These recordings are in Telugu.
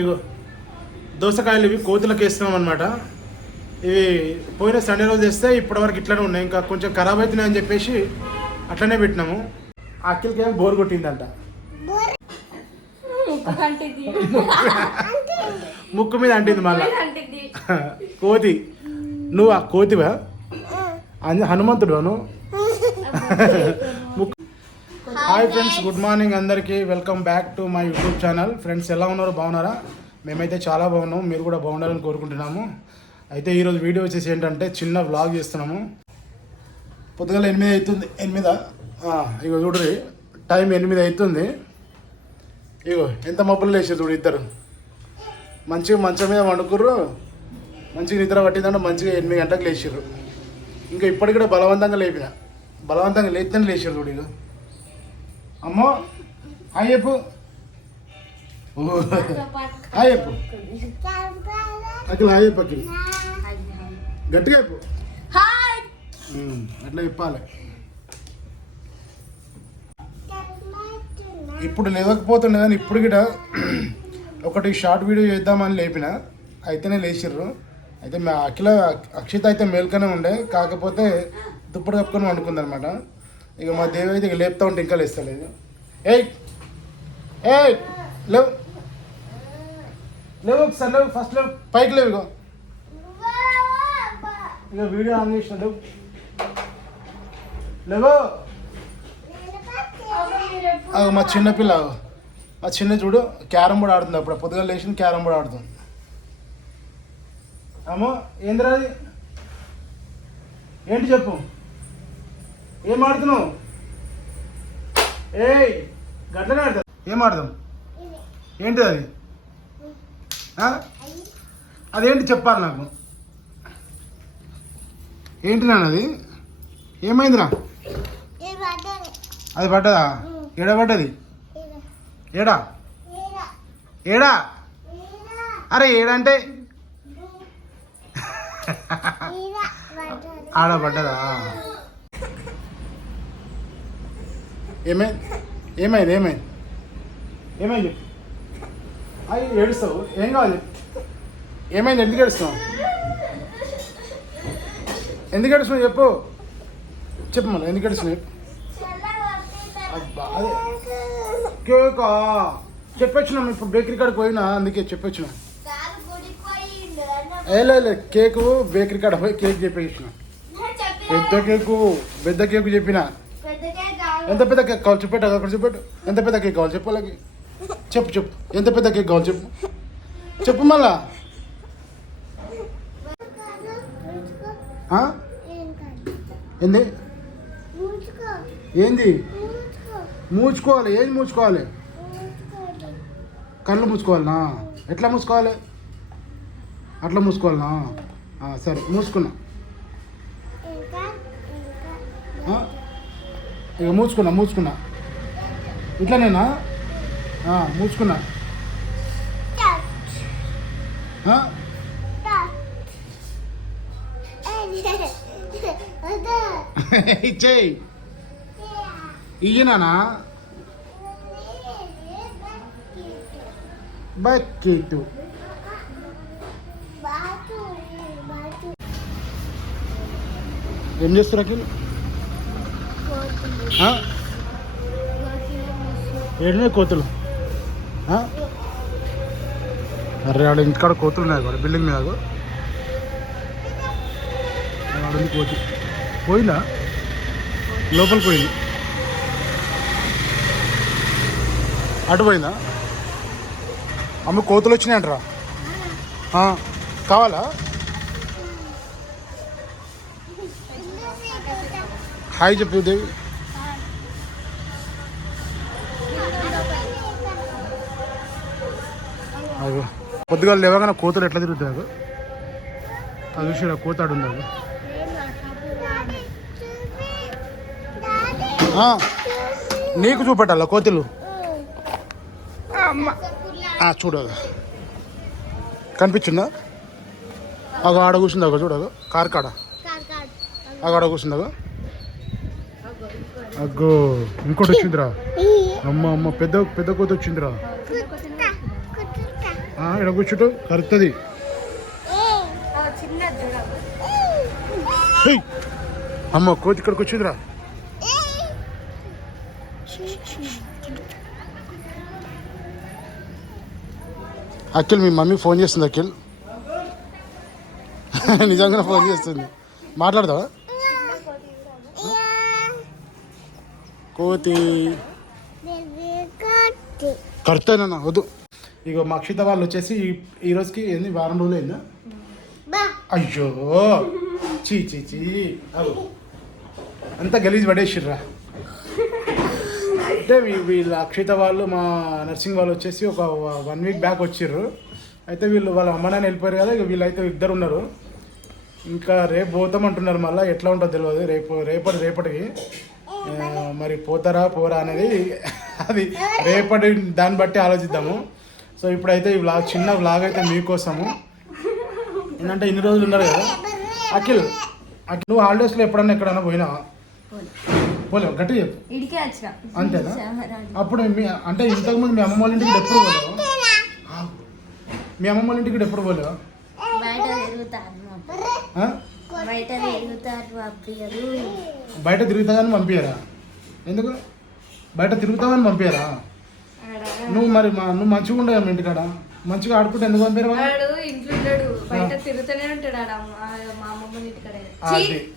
ఇగో దోసకాయలు ఇవి కోతులకు వేస్తున్నాం అనమాట. ఇవి పోయిన సండే రోజు వేస్తే ఇప్పటివరకు ఇట్లనే ఉన్నాయి, ఇంకా కొంచెం ఖరాబ్ అవుతున్నాయి అని చెప్పేసి అట్లనే పెట్టినాము. అఖిల్కి ఏమో బోర్ కొట్టిందంట, ముక్కు మీద అంటింది మళ్ళా కోతి. నువ్వు ఆ కోతివా? హనుమంతుడు నువ్వు? హాయ్ ఫ్రెండ్స్, గుడ్ మార్నింగ్ అందరికీ. Welcome back to my YouTube channel. Friends ఎలా ఉన్నారు, బాగున్నారా? మేమైతే చాలా బాగున్నాము, మీరు కూడా బాగుండాలని కోరుకుంటున్నాము. అయితే ఈరోజు వీడియో వచ్చేసి ఏంటంటే చిన్న వ్లాగ్ చేస్తున్నాము. పొద్దుగల 8 అవుతుంది. 8 ఇగో చూడరి, టైం 8 అవుతుంది. ఇగో ఎంత మబ్బులు లేచారు చూడు, ఇద్దరు మంచిగా మంచం మీద వండుకుర్రు. మంచిగా నిద్ర పట్టిందంటే మంచిగా 8 గంటలకు లేచారు. ఇంకా ఇప్పటికి కూడా బలవంతంగా లేస్తేనే లేచారు చూడు. ఇక అమ్మో హాయ్ చెప్పు, హాయ్ చెప్పు అఖిల్, హాయ్ చెప్పు అఖిల్, గట్టిగా చెప్పు, అట్లా చెప్పాలి. ఇప్పుడు లేవకపోతుండే కానీ ఇప్పుడు కూడా ఒకటి షార్ట్ వీడియో చేద్దామని లేపిన, అయితేనే లేచిర్రు. అయితే మా అక్షిత అయితే మేల్కనే ఉండే, కాకపోతే దుప్పటి కప్పుకొని వండుకుందనమాట. ఇక మా దేవి అయితే ఇక లేపుతా ఉంటే ఇంకా లేస్తలేదు. ఏయ్ ఏయ్ లేవు లేవు, ఒకసారి లేవు, ఫస్ట్ లేవు, పైకి లేవు. ఇక వీడియో ఆన్ చేసిన లేవు లేవు. మా చిన్నపిల్ల, మా చిన్న చూడు క్యారమ్ బోర్డ్ ఆడుతుంది. అప్పుడు పొద్దుగా లేచిన క్యారమ్ బోర్డ్ ఆడుతుంది. అమ్మో ఏందిరా అది, ఏంటి చెప్పు, ఏం ఆడుతున్నావు? ఏయ్ గట్లనే ఆడతాం, ఏం ఆడదాం? ఏంటిది అది? అదేంటి చెప్పాలి నాకు, ఏంటి నాన్న అది? ఏమైందిరా? అది పడ్డదా? ఏడ పడ్డది? ఏడా ఏడా? అరే ఏడంటే ఆడ పడ్డదా? ఏమైంది ఏమైంది ఏమైంది ఏమైంది చెప్పు. అయ్యి ఏడుస్తావు, ఏం కావాలి? ఏమైంది, ఎందుకు ఏడుస్తున్నావు? ఎందుకు ఏడుస్తున్నావు చెప్పు, చెప్పు మళ్ళీ ఎందుకు ఏడుస్తున్నావు? అబ్బా అదే కేకా చెప్పొచ్చినాం, ఇప్పుడు బేకరీ కాడికి పోయినా, అందుకే చెప్పొచ్చినా. లేదు కేకు బేకరీ కాడ పోయి కేక్ చెప్పేసిన, పెద్ద కేకు చెప్పిన. ఎంత పెద్ద కేక్ కావాలి చెప్పేట, అక్కడ చెప్పేట. ఎంత పెద్ద కేక్ కావాలి చెప్పు, అలాగే చెప్పు చెప్పు, ఎంత పెద్ద కేక్ కావాలి చెప్పు, చెప్పు మళ్ళా. ఏంది ఏంది? మూచుకోవాలి. ఏం మూచుకోవాలి? కళ్ళు మూసుకోవాలనా? ఎట్లా మూసుకోవాలి? అట్లా మూసుకోవాలనా? సరే మూసుకున్నా, ఇక మూసుకున్నా ఇట్లానేనా? మూసుకున్నా. ఇచ్చేయి, ఇయ్యనా? బకెట్ ఏం చేస్తారు అఖిల్? ఏడున్నాయి కోతులు? అరే ఆడ ఇంటికాడ కోతులు ఉన్నాయి కూడా, బిల్డింగ్ మీద ఆడుంది కోతి. పోయిందా? లోపలికి పోయింది. అటు పోయిందా? అమ్మ కోతులు వచ్చినాయంటరా, కావాలా? హాయ్ చెప్పు దేవి. అదో పొద్దుగా లేవగానే కోతులు ఎట్లా తిరుగుతాయి, అది చూసి కోతాడు ఉంది. నీకు చూపెట్టాలా కోతులు? చూడగా కనిపించిందా? అగో ఆడ కూర్చుంది, అగో చూడగా కార్ కాడ, అగో ఆడ కూర్చుందగా. అగ్గో ఇంకోటి వచ్చిందిరా, అమ్మ పెద్ద కోత వచ్చిందిరా. ఇక్కడ కూర్చుంటూ కరుతుంది. అమ్మ కోతి ఇక్కడ కూర్చుందిరా. అఖిల్ మీ మమ్మీ ఫోన్ చేస్తుంది. అఖిల్ నిజంగా ఫోన్ చేస్తుంది. మాట్లాడతావా? కోతి కరుతానన్నా వద్దు. ఇక మా అక్షిత వాళ్ళు వచ్చేసి ఈ రోజుకి ఏంది వారం రోజులు అయిందా? అయ్యో చీ చీ చీ అంతా గలీజ్ పడేసిర్రా. అంటే వీళ్ళ అక్షిత వాళ్ళు మా నర్సింగ్ వాళ్ళు వచ్చేసి ఒక 1 వీక్ బ్యాక్ వచ్చిర్రు. అయితే వీళ్ళు వాళ్ళ అమ్మ నాన్న వెళ్ళిపోయారు కదా, ఇక వీళ్ళైతే ఇద్దరు ఉన్నారు. ఇంకా రేపు పోతామంటున్నారు. మళ్ళీ ఎట్లా ఉంటుందో తెలియదు. రేపటికి మరి పోతారా పోరా అనేది అది రేపటి దాన్ని బట్టి ఆలోచిద్దాము. సో ఇప్పుడైతే ఈ వ్లాగ్ చిన్న వ్లాగ్ అయితే మీకోసము. ఏంటంటే ఇన్ని రోజులు ఉన్నారు కదా. అఖిల్ నువ్వు హాలిడేస్లో ఎప్పుడన్నా ఎక్కడన్నా పోయినావా? పోలేవు గట్టి చెప్పు. అంతేనా? అప్పుడు అంటే ఇంతకుముందు మీ అమ్మమ్మ వాళ్ళ ఇంటికి ఎప్పుడు పోలేవు? మీ అమ్మమ్మ వాళ్ళ ఇంటికి ఎప్పుడు పోలేవు? బయట తిరుగుతావని పంపించారా? ఎందుకు బయట తిరుగుతావని పంపించారా? నువ్వు మరి నువ్వు మంచిగా ఉండవు ఇంటికాడ, మంచిగా ఆడుకుంటే ఎందుకు పంపారు?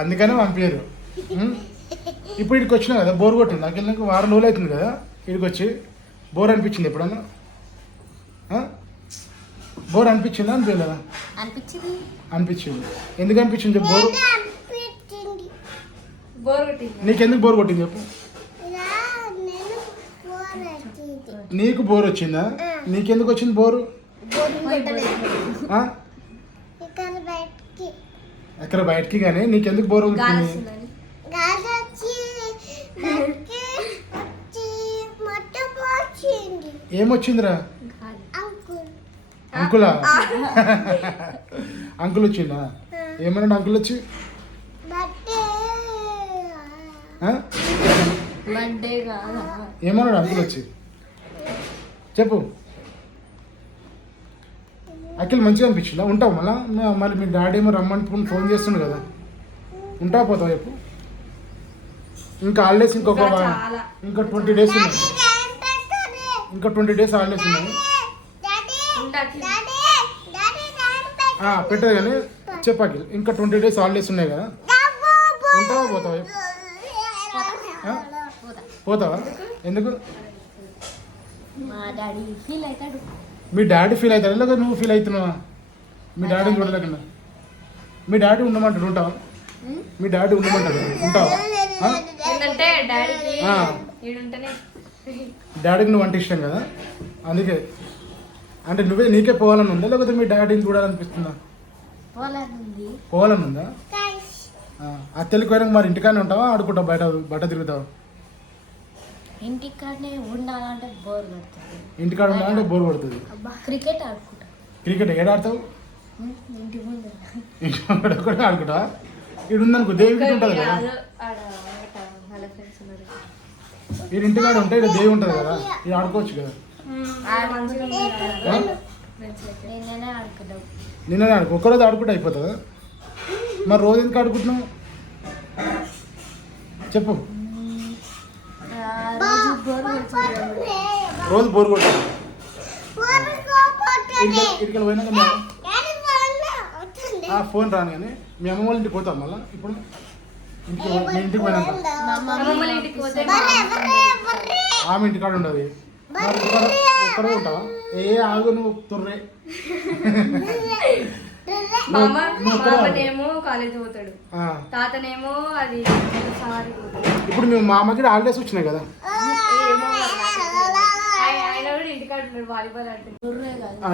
అందుకనే పంపించారు. ఇప్పుడు ఇక్కడికి వచ్చినా కదా, బోర్ కొట్టింది. నాకు వారం రోజులు అవుతుంది కదా ఇక్కడికి వచ్చి. బోర్ అనిపించింది ఎప్పుడన్నా? బోర్ అనిపించిందా అనిపించలేదా? అనిపించింది. ఎందుకు అనిపించింది బోరు? నీకెందుకు బోర్ కొట్టింది చెప్పు. నీకు బోర్ వచ్చిందా? నీకెందుకు వచ్చింది బోరు? ఎక్కడ బయటికి కానీ నీకెందుకు బోర్ వచ్చింది? ఏమొచ్చిందిరా? అంకులా? అంకుల్ వచ్చిందా? ఏమన్నాడు అంకుల్ వచ్చి? ఏమన్నాడు అంకుల్ వచ్చి చెప్పు. అఖిల్ మంచిగా అనిపించిందా? ఉంటావు మళ్ళీ? మళ్ళీ మీ డాడీ ఏమో రమ్మని ఫోన్ చేస్తుండు కదా, ఉంటావు పోతావు చెప్పు. ఇంకా హాలిడేస్ ఇంకా 20 డేస్ ఉన్నాయి. ఇంకా 20 డేస్ హాలిడేస్ ఉన్నాయి. పెట్టదు కానీ చెప్పాకి ఇంకా 20 డేస్ హాలిడేస్ ఉన్నాయి కదా, ఉంటావా పోతావా? పోతావా? ఎందుకు? మీ డాడీ ఫీల్ అవుతాడు లేదా నువ్వు ఫీల్ అవుతున్నావా? మీ డాడీని చూడలేకుండా. మీ డాడీ ఉండమంటాడు, ఉంటావా? మీ డాడీ ఉండమంటాడు, ఉంటావా? డాడీకి నువ్వు అంటే ఇష్టం కదా, అందుకే. అంటే నీకే పోవాలని ఉందా లేకపోతే మీ డాడీని చూడాలనిపిస్తుందా? పోవాలని ఉందా? అత్తెలికి పోయినాక మరి ఇంటికానే ఉంటావా, ఆడుకుంటావు, బయట తిరుగుతావు? ఇంటికాడనే ఉండాలంటే బోర్ కొడుతుంది. ఇంటికాడ ఉండాలంటే బోర్ కొడుతుంది. క్రికెట్ ఆడుకుంటా. క్రికెట్ ఏడ ఆడతావు? ఇంటి ముందు. ఇంటి ముందు కూడా ఆడుకుంటా. ఇక్కడ ఉందనుకో దేవి ఉంటుంది కదా, మీరు ఇంటికాడ ఉంటే ఇక్కడ దేవి ఉంటుంది కదా, ఇది ఆడుకోవచ్చు కదా. నిన్ననే ఆడుకో, ఒక్కరోజు ఆడుకుంటే అయిపోతుందా? మరి రోజు ఎందుకు ఆడుకుంటున్నావు చెప్పు. రోజు బోర్ కొడుతుంది. ఇక్కడికి పోయినాక ఫోన్ రాను కానీ మీ అమ్మ వాళ్ళ ఇంటికి పోతాం మళ్ళీ. ఇప్పుడు ఇంటికి పోయినాక ఆమె ఇంటికాడ ఉండదు, ఒక్కడే ఉంటావా? ఆగు నువ్వు తుర్రే. మామనేమో కాలేజ్ పోతాడు, తాతనేమో అది. ఇప్పుడు మేము మామకి హాలిడేస్ వచ్చినాయి కదా, ఆయన కూడా ఇంటికాడ ఉంటాడు, వాలీబాల్ ఆడుతాడు.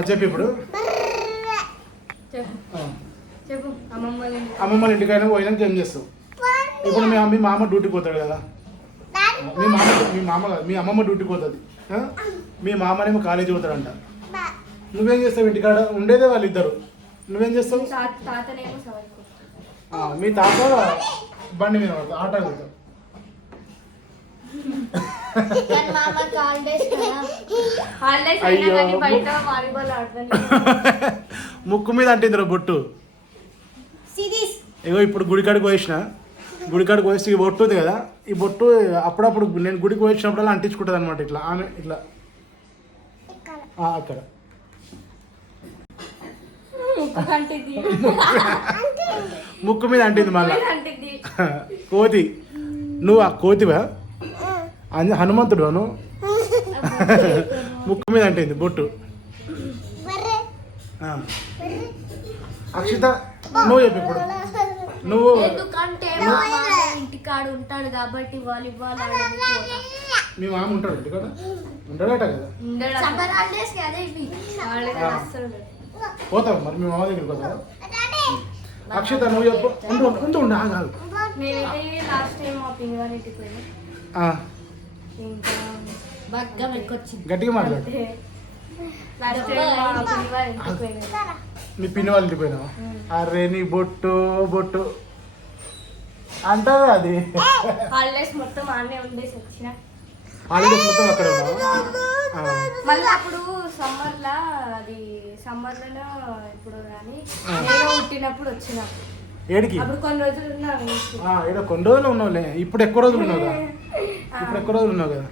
చెప్పు ఇప్పుడు. చెప్పు. అమ్మమ్మ ఇంటికైనా పోయినాక ఏం చేస్తావు? ఇప్పుడు మీ మామ డ్యూటీకి పోతాడు కదా, మీ అమ్మమ్మ డ్యూటీకి పోతుంది, మీ మామనేమో కాలేజీ పోతాడంట. నువ్వేం చేస్తావు? ఇంటికాడ ఉండేదే వాళ్ళిద్దరు, నువ్వేం చేస్తావు? మీ తాత బండి మీద పడతావు, ఆట వెళ్తావు. కానీ మా అమ్మకి హాలిడేస్ కదా. హాలిడేస్ అయినా అయ్యో. కానీ బయట వాలీబాల్ ఆడతాను. ముక్కు మీద అంటిందిరా బొట్టు. సిరీస్ ఇగో ఇప్పుడు గుడికాడికి పోయేసిన, గుడికాడికి పోయేసి ఈ బొట్టు ఉంది కదా, ఈ బొట్టు అప్పుడప్పుడు నేను గుడికి పోయించినప్పుడల్లా అంటించుకుంటుంది అనమాట. ఇట్లా ఆమె ఇట్లా అక్కడ ముక్కు కంటిది ముక్కు మీద అంటింది మళ్ళా. అంటిది. కోతి. నువ్వు ఆ కోతివా? హనుమంతుడు నువ్వు. ముక్కు మీద అంటింది బొట్టు. ఆ. అక్షిత నువ్వు చెప్పు ఇప్పుడు. నువ్వు ఎందుకంటే మా మామ ఇంటికాడ ఉంటాడు కాబట్టి వాలీబాల్ ఆడడానికి పోతా. మీ మామ ఉంటాడు ఇంటికాడ? ఉంటాడట కదా. ఉండడు. సమ్మర్ హాలిడేస్ కదా ఇవి. హాలిడేస్ అస్సలు ఉండడు. పోతావు మరి మీ మామ దగ్గరికి పోతావా? అక్షిత నువ్వు చెప్పు. ఉండు ఉండు ఉండు ఆగు ఆగు. నేనైతే లాస్ట్ టైం మా పిన్ని గారి ఇంటికి పోయినా. ఆ, ఇంకా బగ్గం ఎక్కువచ్చింది. గట్టిగా మాట్లాడు. లాస్ట్ టైం మా పిన్ని గారి ఇంటికి పోయినా. మీ పిన్ని వాళ్ళ ఇంటికి పోయినావా? అరే నీ బొట్టు బొట్టు అంటారా అది? హాలిడేస్ మొత్తం ఆడనే ఉండేసి వచ్చిన. హాలిడేస్ మొత్తం అక్కడ ఉన్నావా? ఆ. మళ్ళీ అప్పుడు సమ్మర్ లా అది సమ్మర్ లోనే ఇప్పుడు కానీ నేను పుట్టినప్పుడు వచ్చిన. ఏడికి? అప్పుడు కొన్ని రోజులు ఉన్నాను. ఏదో కొన్ని రోజులు ఉన్నావులే. ఇప్పుడు ఎక్కువ రోజులు ఉన్నావు కదా. ఇప్పుడు ఎక్కువ రోజులు ఉన్నావు కదా.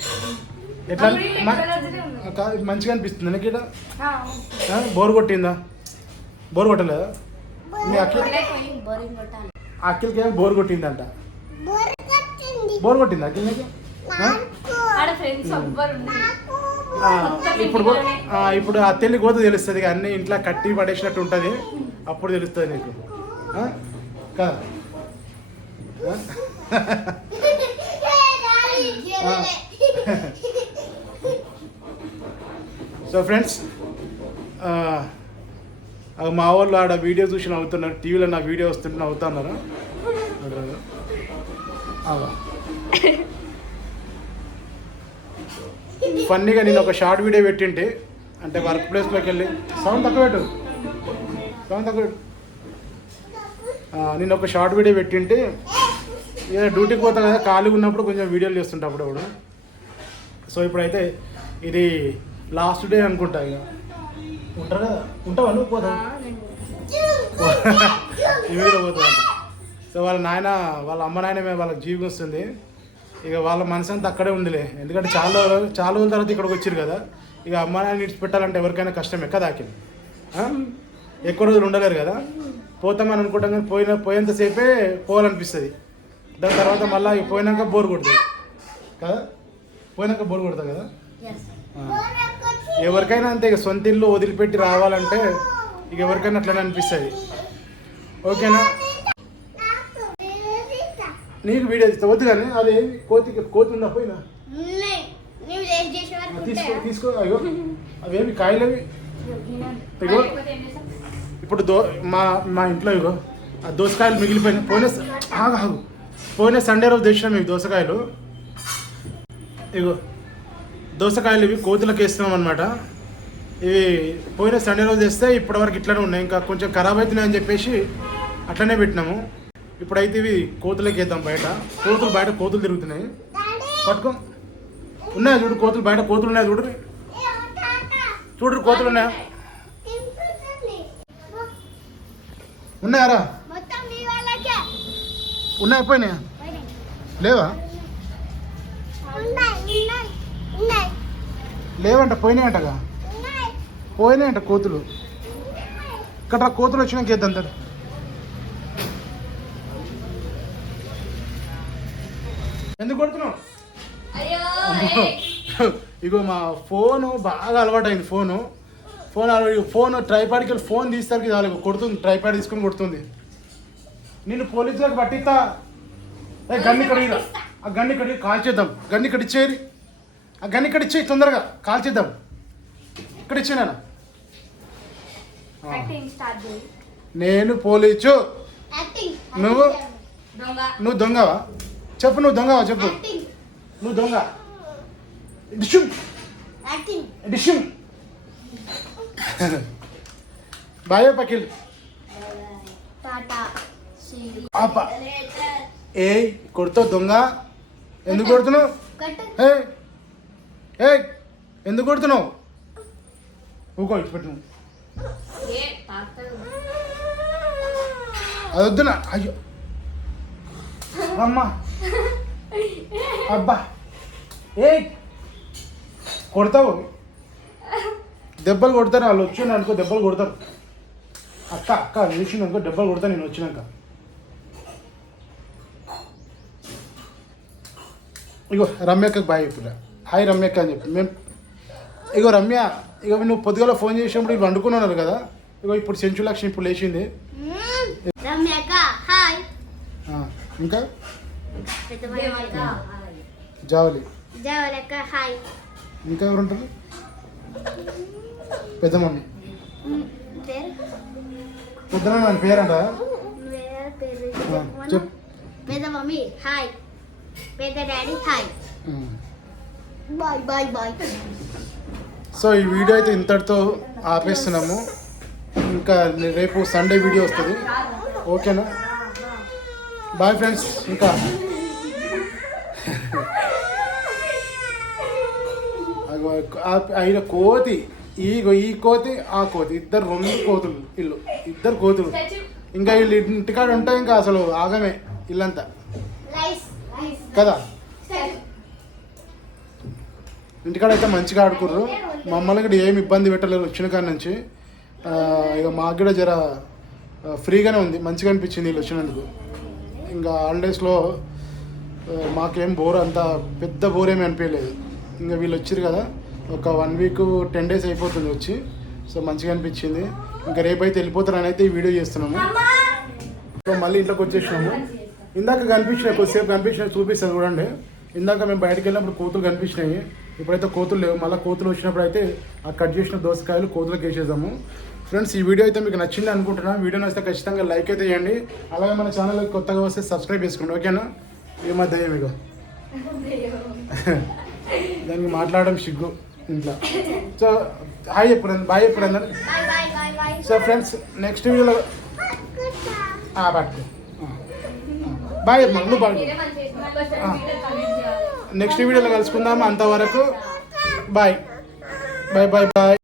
ఎట్లా మంచిగా అనిపిస్తుంది నీకు ఇక్కడ? బోర్ కొట్టిందా? బోర్ కొట్టలేదా? మీ బోరింగ్ కొట్టాలి. అఖిల్కి ఏమో బోర్ కొట్టిందంట. బోర్ కొట్టిందా అఖిల్ నీకు? ఆడ ఫ్రెండ్స్ ఎవ్వరు ఉండరు. ఇప్పుడు ఆ తెల్లి కోత తెలుస్తుంది. అన్ని ఇంట్లో కట్టి పడేసినట్టు ఉంటుంది. అప్పుడు తెలుస్తుంది నీకు కదా. సో ఫ్రెండ్స్, మా వాళ్ళు ఆడ వీడియో చూసి నవ్వుతున్నారు. టీవీలో నా వీడియో వస్తుంటే నవ్వుతున్నారు. ఫన్నీగా నేను ఒక షార్ట్ వీడియో పెట్టింటే, అంటే వర్క్ ప్లేస్లోకి వెళ్ళి సౌండ్ తక్కువ పెట్టు, సౌండ్ తక్కువ పెట్టు. నేను ఒక షార్ట్ వీడియో పెట్టింటే, ఇక డ్యూటీకి పోతా కదా, ఖాళీగా ఉన్నప్పుడు కొంచెం వీడియోలు చేస్తుంటా అప్పుడప్పుడు. సో ఇప్పుడైతే ఇది లాస్ట్ డే అనుకుంటా. ఇక ఉంటారు కదా, ఉంటావా నువ్వు? పోతావు ఈ వీడియో పోతా. సో వాళ్ళ నాయన, వాళ్ళ అమ్మ నాయన వాళ్ళకి జీవితం వస్తుంది. ఇక వాళ్ళ మనసు అంతా అక్కడే ఉందిలే. ఎందుకంటే చాలా రోజుల తర్వాత ఇక్కడికి వచ్చారు కదా. ఇక అమ్మ నాయన విడిచిపెట్టాలంటే ఎవరికైనా కష్టమే కదా. ఎక్కువ రోజులు ఉండలేరు కదా. పోతామని అనుకుంటాం కానీ పోయేంతసేపే పోవాలనిపిస్తుంది. దాని తర్వాత మళ్ళీ పోయినాక బోర్ కొడుతుంది కదా. పోయినాక బోర్ కొడతాం కదా. ఎవరికైనా అంతే. ఇక సొంత ఇల్లు వదిలిపెట్టి రావాలంటే ఇక ఎవరికైనా అట్లనే అనిపిస్తుంది. ఓకేనా? నీకు వీడియో ఇస్తా వద్దు కానీ. అది కోతి ఉందా? పోయినా తీసుకో. అయ్యో అవేమి కాయలేవి. ఇగో ఇప్పుడు మా ఇంట్లో ఇగో ఆ దోసకాయలు మిగిలిపోయినాయి. పోయిన సండే రోజు తెచ్చినాం మీకు దోసకాయలు. ఇగో దోసకాయలు ఇవి కోతులకు వేస్తున్నాం అనమాట. ఇవి పోయిన సండే రోజు వేస్తే ఇప్పటివరకు ఇట్లనే ఉన్నాయి. ఇంకా కొంచెం ఖరాబ్ అవుతున్నాయి అని చెప్పేసి అట్లనే పెట్టినాము. ఇప్పుడైతే ఇవి కోతులకి వేద్దాం. బయట కోతులు తిరుగుతున్నాయి. పట్టుకో. ఉన్నాయా చూడు కోతులు, బయట కోతులు ఉన్నాయా చూడు. కోతులు ఉన్నాయా? ఉన్నాయారా? ఉన్నాయా? పోయినాయా? లేవా? లేవంట, పోయినాయంటగా. పోయినాయంట కోతులు. ఇక్కడ కోతులు వచ్చినాక వేద్దాం. ఎందుకు కొడుతున్నావు? ఇగో మా ఫోను బాగా అలవాటైంది. ఫోన్ ట్రైపాడ్కి వెళ్ళి ఫోన్ తీసేసరికి చాలు కొడుతుంది. ట్రైపాడ్ తీసుకుని కొడుతుంది. నేను పోలీసులకు పట్టిస్తా. గన్ని కడిగిరా, ఆ గన్ని కడిగి కాల్చేద్దాం. గన్ని ఇక్కడ ఇచ్చేది, ఆ గన్ని ఇక్కడ ఇచ్చేయి తొందరగా కాల్చేద్దాం. ఇక్కడ ఇచ్చేనా? నేను పోలీసు, నువ్వు దొంగవా? చెప్పు, నువ్వు దొంగవా? చెప్పు, నువ్వు దొంగ. డిష్యూమ్ బాయ్ పకిల్. ఏ కొడుతావు దొంగ? ఎందుకు కొడుతున్నావు? కట్టు. ఏ ఏ ఎందుకు కొడుతున్నావు ఊకో ఇటు పెట్టు అది వద్దునా అయ్యో అమ్మా అబ్బా ఏ కొడతావు దెబ్బలు కొడతారు వాళ్ళు వచ్చిండు అనుకో దెబ్బలు కొడతారు అక్క అక్క వేసిండు అనుకో దెబ్బలు కొడతాను నేను వచ్చినాక ఇగో రమ్యక్కకి బాయ్ ఇప్పుడు హాయ్ రమ్యక్క అని చెప్పి మేము ఇగో రమ్య ఇగో నువ్వు పొద్దుగల ఫోన్ చేసినప్పుడు వీళ్ళు వండుకున్నారు కదా ఇగో ఇప్పుడు సెంచు లక్ష్మి ఇప్పుడు లేచింది రమ్యక్క హాయ్. ఇంకా పెద్దమ్మ జావలి జవలక్క హాయ్. ఇంకా ఎవరు ఉంటారు పెద్ద మమ్మీ పేరు పెద్ద మమ్మీ అని పేరంట వేరే పేరు చెప్పు పెద్ద మమ్మీ హాయ్. పెద్ద daddy hi. Bye bye bye. So ఈ వీడియో అయితే ఇంతటితో ఆపేస్తున్నాము ఇంకా రేపు సండే వీడియో వస్తుంది ఓకేనా బాయ్ ఫ్రెండ్స్ ఇంకా అయిన కోతి ఈ కోతి ఆ కోతి ఇద్దరు రెండు కోతులు ఇద్దరు కోతులు ఇంకా వీళ్ళు ఇంటికాడ ఉంటే ఇంకా అసలు ఆగమే ఇల్లంతా కదా ఇంటికాడ అయితే మంచిగా ఆడుకుర్రు మమ్మల్ని కూడా ఏమి ఇబ్బంది పెట్టలేరు వచ్చిన కాడ నుంచి ఇక మాకు కూడా జర ఫ్రీగానే ఉంది మంచిగా అనిపించింది వీళ్ళు వచ్చినందుకు ఇంకా హాలిడేస్లో మాకేం బోర్ అంత పెద్ద బోర్ ఏమి అనిపించలేదు ఇంకా వీళ్ళు వచ్చారు కదా ఒక 1 వీక్ 10 days అయిపోతుంది వచ్చి సో మంచిగా అనిపించింది ఇంకా రేపైతే వెళ్ళిపోతారని అయితే ఈ వీడియో చేస్తున్నాము సో మళ్ళీ ఇంట్లోకి వచ్చేసినాము ఇందాక కనిపించినాయి కొద్దిసేపు కనిపించినాయి చూపిస్తాను చూడండి ఇందాక మేము బయటకు వెళ్ళినప్పుడు కోతులు కనిపించినాయి ఇప్పుడైతే కోతులు లేవు మళ్ళీ కోతులు వచ్చినప్పుడు అయితే ఆ కట్ చేసిన దోసకాయలు కోతులకు వేసేసాము ఫ్రెండ్స్ ఈ వీడియో అయితే మీకు నచ్చింది అనుకుంటున్నాను వీడియో నచ్చితే ఖచ్చితంగా లైక్ అయితే చేయండి అలాగే మన ఛానల్కి కొత్తగా వస్తే సబ్స్క్రైబ్ చేసుకోండి ఓకేనా ఈ మధ్య మీకు దానికి మాట్లాడడం సిగ్గు ఇంట్లో సో హాయ్ ఎప్పుడు బాయ్ ఎప్పుడు అందరు సో ఫ్రెండ్స్ నెక్స్ట్ వీడియోలో పట్టుకో బాయ్ నువ్వు బాయ్ నెక్స్ట్ వీడియోలో కలుసుకుందాము అంతవరకు బాయ్ బాయ్ బాయ్ బాయ్